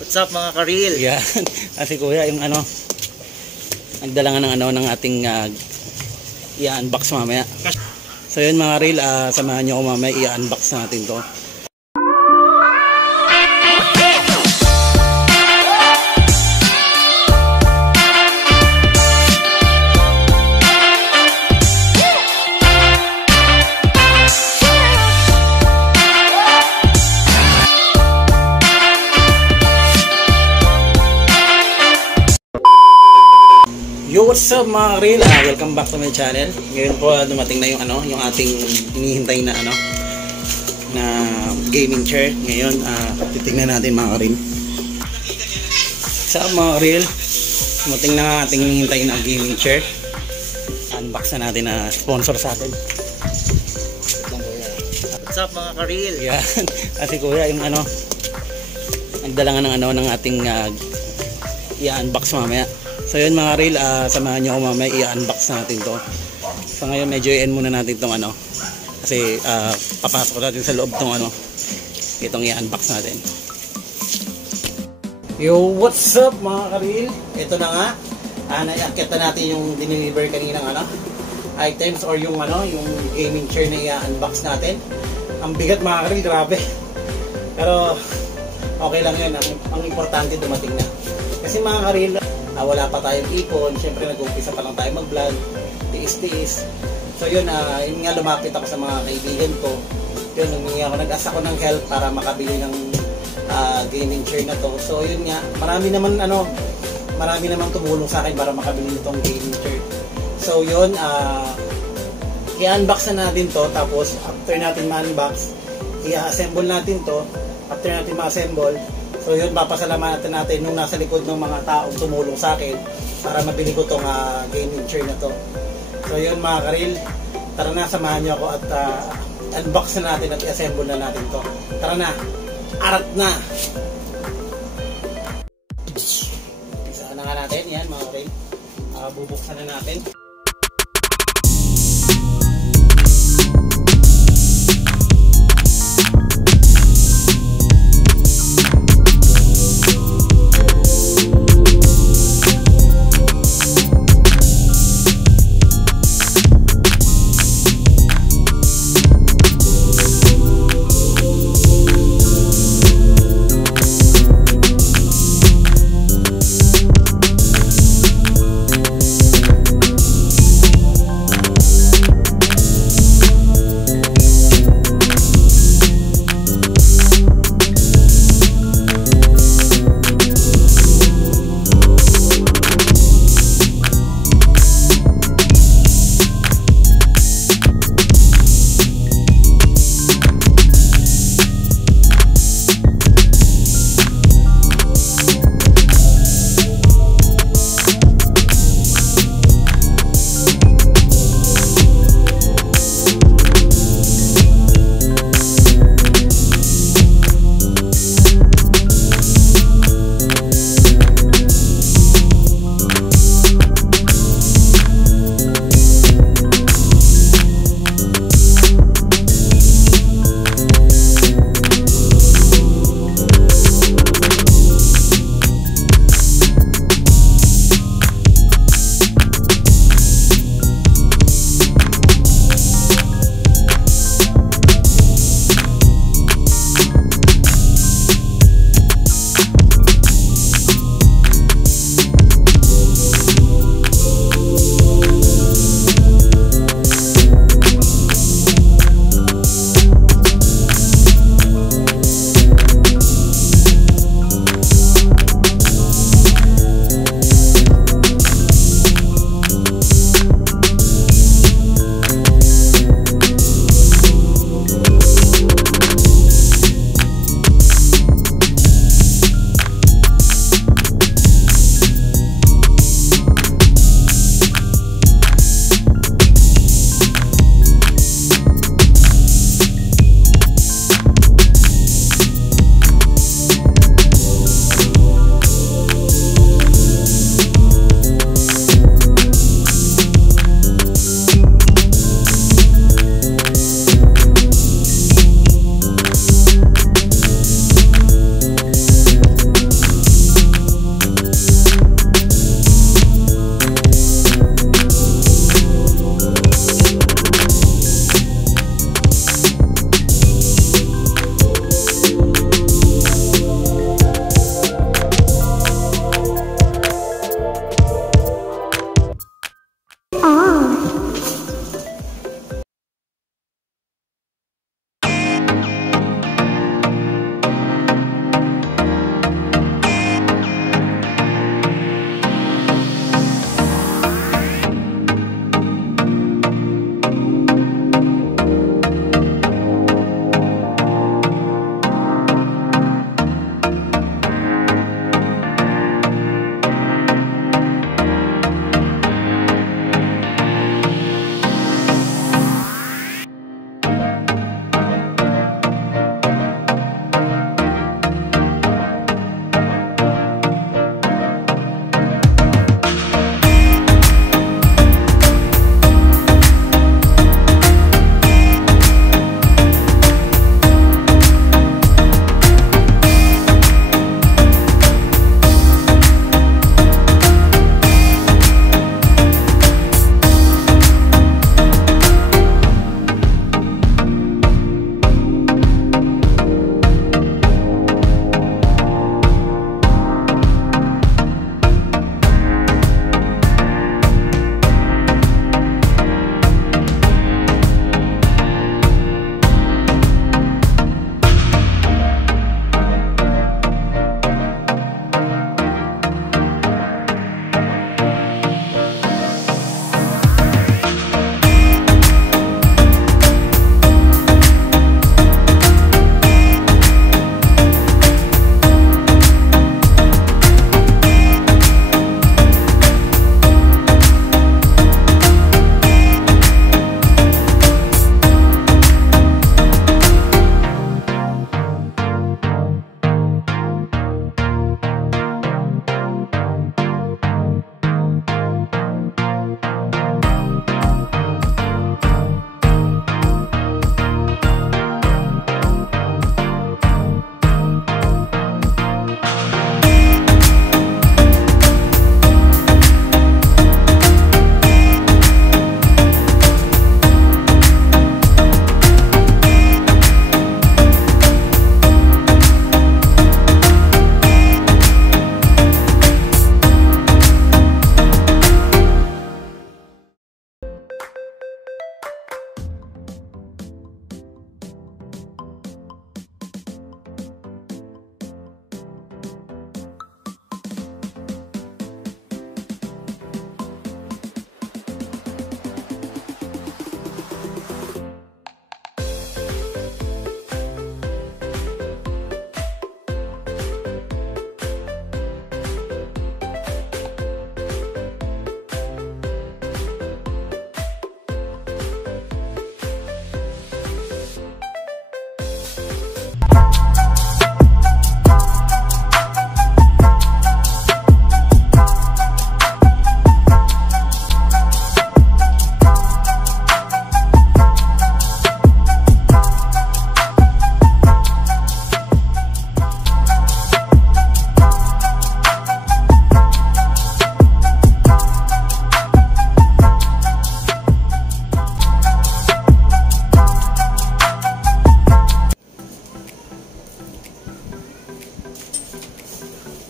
What's up mga ka-reel? Yan. Kasi kuya yung nagdala nga ng ng ating i-unbox mamaya. So yun mga reel, samahan nyo ako mamaya i-unbox natin to. Yo, what's up mga reel? Welcome back to my channel. Ngayon po dumating na yung ating hinihintay na na gaming chair. Ngayon titingnan natin mga reel. Sa mga reel, dumating na ating hinihintay na gaming chair. Unbox na natin na sponsor sa atin. What's up mga ka-reel? Yan. Kasi kuya yung nagdala nga ng ating i-unbox mamaya. So yun mga reel, samahan nyo ako mamaya i-unbox natin to. So ngayon medyo i-end muna natin itong kasi papasok natin sa loob itong itong i-unbox natin. Yo, what's up mga ka-reel? Ito na nga, naiakit na natin yung dineliver kaninang items or yung gaming chair na i-unbox natin. Ang bigat mga ka-reel, grabe. Pero okay lang yun, ang importante dumating na. Kasi mga ka-reel, wala pa tayong ipon, syempre nag-umpisa pa lang tayo mag-vlog, tiis-tiis. So yun, yun nga lumapit ako sa mga kaibigan ko. Yun, nag-ask ako ng help para makabili ng gaming chair na to. So yun nga, marami naman tumulong sa akin para makabili nitong gaming chair. So yun, i-unbox na natin to, tapos after natin ma-unbox, i-assemble natin to. After natin ma-assemble, so yun, papasalamatan natin nung nasa likod ng mga taong tumulong sa akin para mabili ko tong gaming chair na to. So yun mga ka-reel, tara na, samahan nyo ako at unbox na natin at i-assemble na natin to. Tara na, arat na! Isa na nga natin, yan mga ka-reel, bubuksan na natin.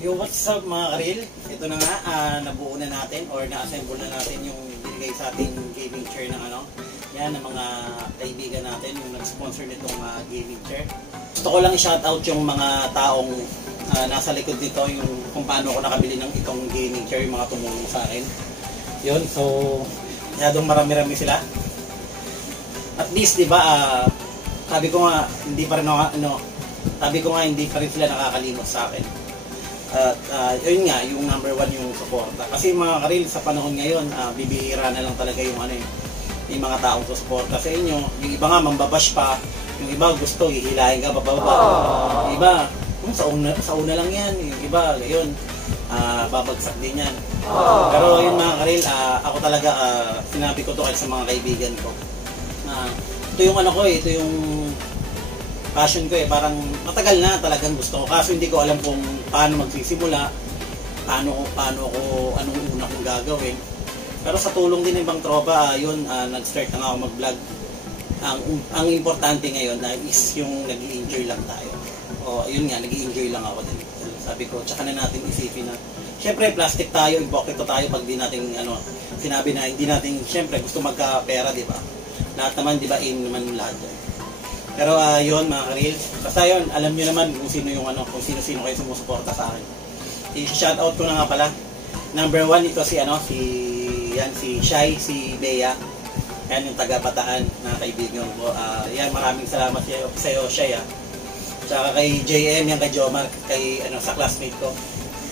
Yo, what's up mga karil? Ito na nga, nabuo na natin or na-assemble na natin yung binigay sa ating gaming chair ng ano. Yan, ng mga kaibigan natin, yung nag-sponsor nitong gaming chair. Gusto ko lang i-shoutout yung mga taong nasa likod dito, yung kung paano ko nakabili ng itong gaming chair, yung mga tumulong sa akin. Yun, so, masyadong marami-rami sila. At least, di ba, sabi ko nga, hindi pa rin hindi pa rin sila nakakalimot sa akin. At yun nga, yung number one yung suporta. Kasi mga karil, sa panahon ngayon, bibihira na lang talaga yung yung mga taong susuporta sa inyo. Yung iba nga, mambabash pa. Yung iba gusto, hihilahin ka bababa. Yung iba, sa una lang yan. Yung iba, yun, babagsak din yan. Pero yun mga karil, ako talaga, sinabi ko to kahit sa mga kaibigan ko. Ito yung ito yung passion ko parang matagal na talagang gusto ko. Kaso hindi ko alam kung paano magsisimula, anong una kong gagawin. Pero sa tulong din ng ibang tropa, nag-start na ako mag-vlog. Ang importante ngayon is yung nag-i-enjoy lang tayo. Yun nga, nag-i-enjoy lang ako din. Sabi ko, tsaka na natin isipin na, syempre plastic tayo, ibokrito tayo pag di natin, sinabi na hindi natin, syempre gusto magka-pera, di ba? Lahat naman, di ba, aim naman lahat doon. Pero yun mga karil, basta yun, alam nyo naman kung sino yung kung sino-sino kayo sumusuporta sa akin. I-shoutout ko na nga pala. Number one, ito si Shai, si Bea. Yan yung taga-Bataan na kaibigan ko. Yan, maraming salamat sa iyo, Shai. Tsaka kay JM, yan kay Jomar, kay sa classmate ko.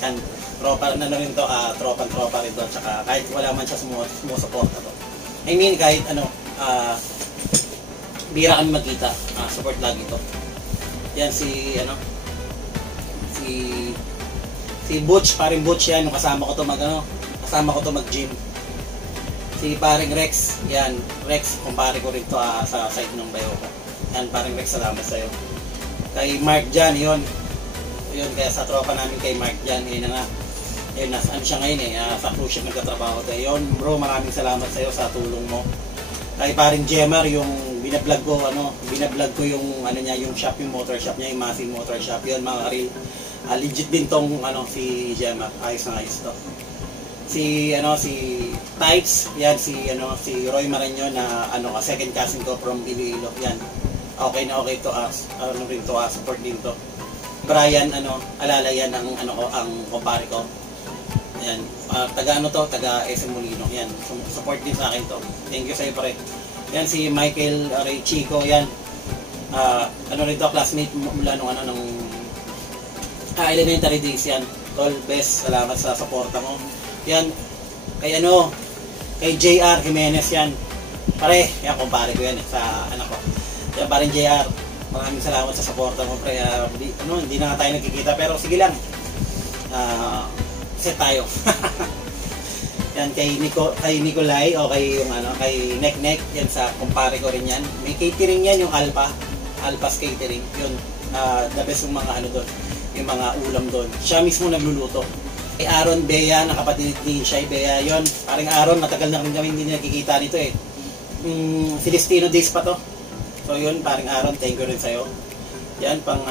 Yan, tropa na rin to, tropa rin to. Tsaka kahit wala man siya sumusuporta to. I mean, kahit bira kami magkita, support lagi ito. Yan si Butch, paring Butch yan, kasama ko to mag-gym. Si paring Rex, yan, Rex, kumpare ko rin to sa side ng Bayoka. Yan, paring Rex, salamat sa iyo. Kay Mark Jan, yun, kaya sa tropa namin kay Mark Jan, yun na nga. Yun, siya ngayon sa cruise ship nagkatrabaho tayo. Yun, bro, maraming salamat sa iyo sa tulong mo. Kay paring Jemar, yung binablog ko yung yung shop, yung motor shop niya, yung Massive Motor Shop. Yun mga karil, legit din tong si Jemar, ayos na ayos to. Si Types, yan si Roy Maraño na second cousin ko from Iloilo. Yan. Okay na okay to support din to. Brian alala yan ang ang kumpare ko. Yan, taga SM Molino. Yan, support din sa akin to. Thank you sa iyo pare. Yan si Michael Ray Chico, yan. Rin to, classmate mula nung elementary days yan. Tol, best, salamat sa suporta mo. Yan, kay JR Jimenez yan. Pare, yan kumpare ko yan sa anak ko. Yan parin JR, maraming salamat sa suporta mo pre. Hindi na tayo nagkikita pero sige lang. Set tayo. Yan kay Nicolay o kay kay Nek yan sa kumpare ko rin yan. May catering yan yung Alpa's Catering. Yun, the best yung mga doon, yung mga ulam doon. Siya mismo nagluluto. Kay Aaron Bea, nakapatid ni Shai Bea, yun. Paring Aaron, matagal na rin kami hindi nakikita dito Celestino Days pa to. So yun, paring Aaron, thank you rin sa'yo. Yan, pang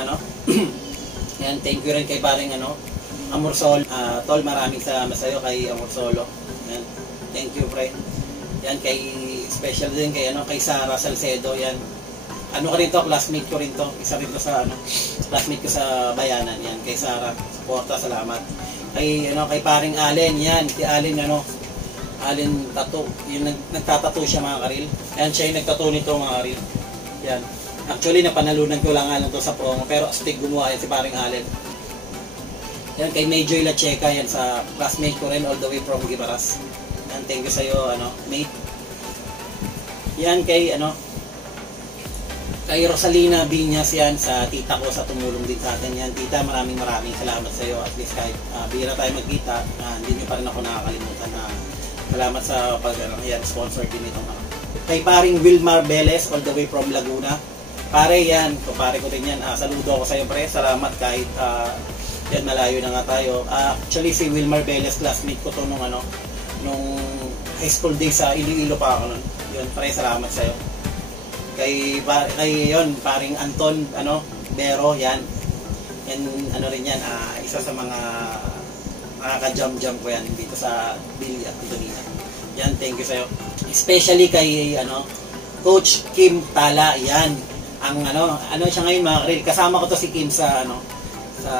yan, thank you rin kay paring Amorsol. Tol, maraming salamat sa'yo kay Amorsolo. Yan, thank you pre. Yan, special din kay Sara Salcedo. Yan, ka rin to, classmate ko rin to. Isa rin to sa classmate ko sa Bayanan. Yan, kay Sara, suporta, salamat. Kay paring Allen, yan, si Allen Allen Tattoo, yung nagtatattoo siya mga karil. Yan, siya yung nagtattoo nito mga karil. Yan, actually napanalunan ko lang to sa promo, pero astig gumawa yan si paring Allen. Yan, kay Major La Checa, yan sa classmate ko rin all the way from Gibaras. Yan, thank you sa'yo mate. Yan kay kay Rosalina Binyas, yan sa tita ko, sa tumulong din sa atin. Yan tita, maraming salamat sa iyo. At least kahit bihira tayo magkita, hindi niyo pa rin ako nakakalimutan. Salamat sa sponsor din itong Kay paring Wilmar Beles all the way from Laguna. Pare yan, pare ko din yan. Saludo ako sa iyo pre, salamat kahit yan malayo na nga tayo. Actually si Wilmar Beles, classmate ko to nung high school days sa Iloilo pa ako nun. Yun, pare, salamat sa iyo. Kay paring Anton Bero, yan. Yan, ano rin yan, isa sa mga nakaka-jam-jam ko yan dito sa Billy at Antonina. Yan, thank you sa'yo. Especially kay, Coach Kim Tala, yan. Ang ano siya ngayon mga karil, kasama ko to si Kim sa sa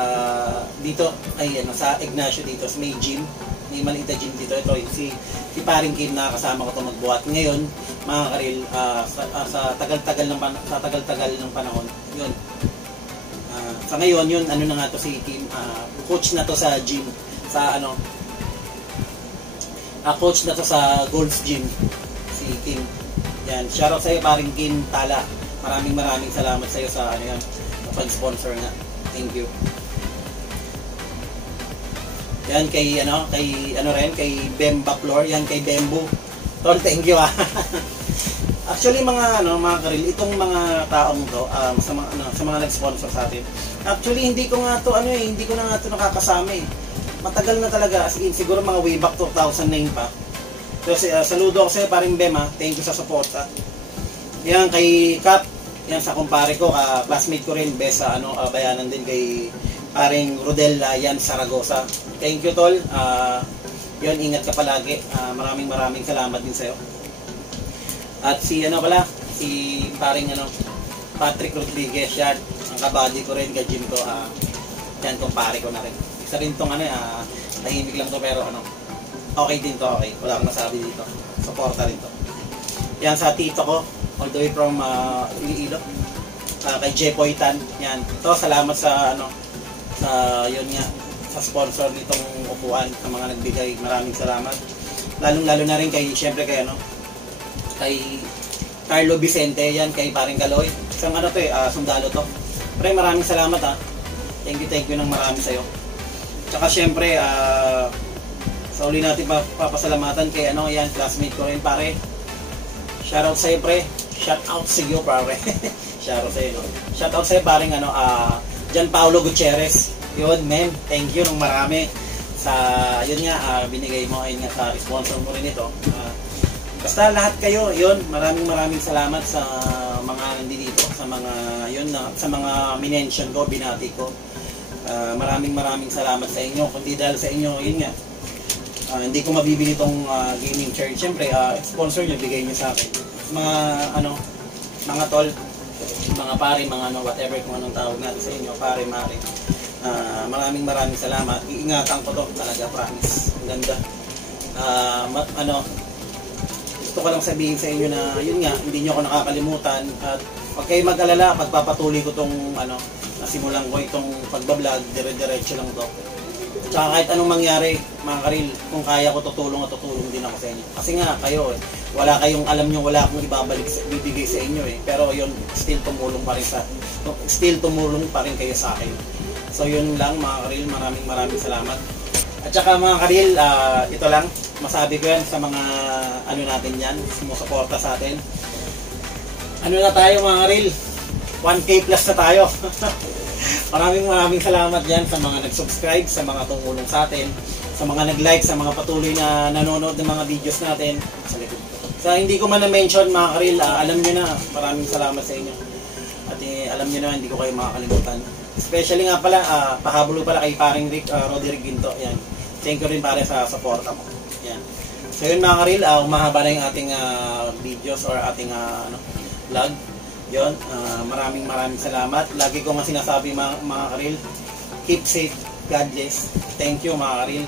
dito ay sa Ignacio dito, sa may gym, may maliit na gym dito. Ito si paring Kim na kasama ko to magbuhat ngayon mga karil, sa tagal-tagal ng panahon. Yun. Sa ngayon yun na nga to si Kim, coach na to sa gym, sa coach na to sa Gold's Gym, si Kim. Yan, shoutout sa iyo paring Kim Tala. Maraming salamat sa iyo sa pag-sponsor nga. Thank you. Yan kay kay Bemba Floor, yan kay Bembo. Tol, thank you Actually mga karil, itong mga taong to sa mga nag-sponsor sa atin. Actually hindi ko na nga to nakakasama eh. Matagal na talaga, as in, siguro mga way back 2009 pa. So saludo ako sa iyo paring Bem, thank you sa suporta. Yan kay Cap, yan sa kumpare ko, classmate ko rin, best sa bayanan din kay paring Rodel yan Saragosa. Thank you tol. Yun, ingat ka palagi. Maraming salamat din sa'yo. At si si paring Patrick Rodriguez, yan ang kabady ko rin, ka-gym ko. Yan kumpare ko na rin. Isa rin tong tahimik lang to pero okay din to, okay. Wala akong masabi dito. Suporta rin to. Yan sa tito ko, all the way from Iloilo, kay Jepoy Tan. Yan. Ito, salamat sa sa yun nga, sa sponsor nitong upuan, sa mga nagbigay. Maraming salamat. Lalo na rin kay, syempre kay kay Carlo Vicente, yan kay paring Kaloy. Isang sundalo to. Pre, maraming salamat Thank you ng marami sa'yo. Tsaka syempre, sa uli natin papasalamatan kay yan, classmate ko rin pare. Shoutout sa'yo pre. Shoutout sa iyo pare. Shoutout sa'yo. Shoutout sa'yo paring Jan Paulo Gutierrez. Yun men, thank you ng marami sa yun nga binigay mo, ayun nga sa sponsor mo rin ito. Basta lahat kayo, yun, maraming salamat sa mga nandito, sa mga yun sa mga minention ko, binati ko. Maraming salamat sa inyo. Kundi dahil sa inyo, yun nga, hindi ko mabibili itong gaming chair. Siyempre, sponsor nyo, bigay nyo sa akin. Mga tol, mga pare, mga whatever kung anong tawag natin sa inyo, pare, mare. Maraming salamat. Iingatan ko to, talaga, promise. Ang ganda. Gusto ko lang sabihin sa inyo na, yun nga, hindi nyo ako nakakalimutan. At huwag kayo mag-alala, pagpapatuloy ko tong, nasimulan ko itong pagbablog, dire-diretso lang to. Tsaka kahit anong mangyari, mga karil, kung kaya ko tutulong din ako sa inyo. Kasi nga, kayo wala kayong alam nyo, wala akong bibigay sa inyo Pero yun, still tumulong pa rin kayo sa akin. So yun lang mga karil, maraming salamat. At saka mga karil, ito lang, masabi ko yan sa mga natin yan, sumusuporta sa atin. Na tayo mga karil, 1K plus na tayo. Maraming salamat dyan sa mga nag-subscribe, sa mga tumulong sa atin, sa mga nag-like, sa mga patuloy na nanonood ng mga videos natin. Sa hindi ko man na-mention mga karil, alam nyo na, maraming salamat sa inyo. At alam nyo na, hindi ko kayo makakalimutan. Especially nga pala, pahabol pala kay paring Roderick Ginto. Yan. Thank you rin pare sa suporta mo. Yan. So yun mga karil, umahaba na yung ating videos or ating vlog. Yun, maraming salamat. Lagi ko nga sinasabi mga karil, keep safe, God bless. Thank you mga karil.